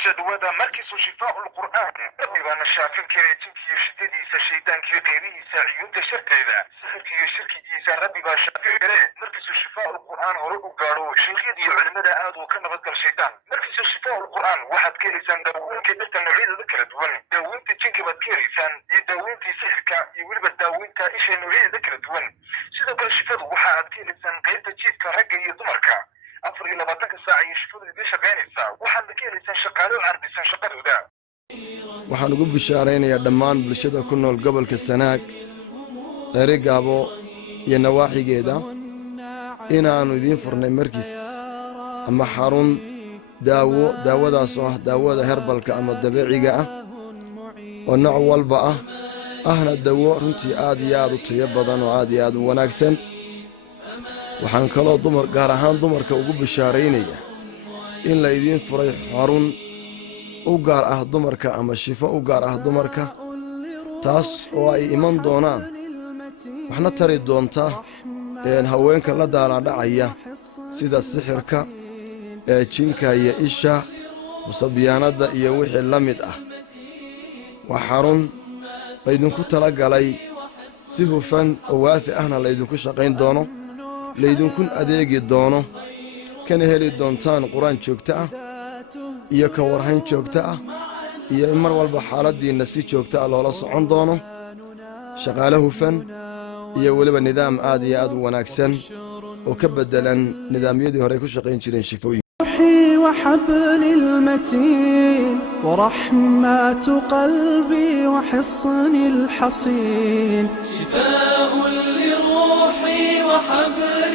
كسد وذا مركز شفاء القرآن أنا شافين كريتين في شديد سشيطان كي غيره سعيون تشرك إذا سحر كي شرك جيسا ربي باشافين كريه مركز شفاء القرآن ورقو قارو شيخي دي علماء آد وكان بذكر الشيطان مركز شفاء القرآن واحد كيريسان داوين كدرت النوعية ذكر دوين داوين تجنك بذكريسان يداوين في سحرك يقول بداوين إيش النوعية ذكر دوين سيدا كل شفاء واحد كيريسان قيد تجيب كرجع يضمرك أفر إلى بطاقة ساعة يشوفون ليش غيرسا واحد كيريسان شقالو عربيسان شقالو ده waxaan ugu bishaaraynayaa dhammaan bulshada ku nool gobolka Sanaag Erigaabo iyo nawaaxigeeda inaanu idin furnay markiis ama xarun daawadaas oo ah daawada herbalka ama dabiiciga ah oo nooc walba ahna daawo runtii aad iyo aad u tayo badan oo aad iyo aad u wanaagsan waxaan kaloo gaar ahaan dumarka ugu bishaaraynaya in la idin furay xarun u gaar ah dumarka ama shifo u gaar ah dumarka taas oo ay iman doonaan waxna tari doonta haweenka la daaladhacaya sida sixirka jinka iyo isha musabiyaanada iyo wixii la mid ah waa xarun laydinku talagalay si hufan oo waafi ahna laydinku shaqayn doono laydinku adeegi doono kana heli doontaan quraan joogto ah iyo ka warhayn joogto ah iyo mar walba xaaladiina si joogto ah loola socon doono shaqaale hufan iyo waliba nidaam aad iyo aad u wanaagsan oo ka bedelan nidaamyadii hore ku shaqayn jireen shifooyin وحبل المتين ورحمة قلبي وحصن الحصين شفاء لروحي وحبل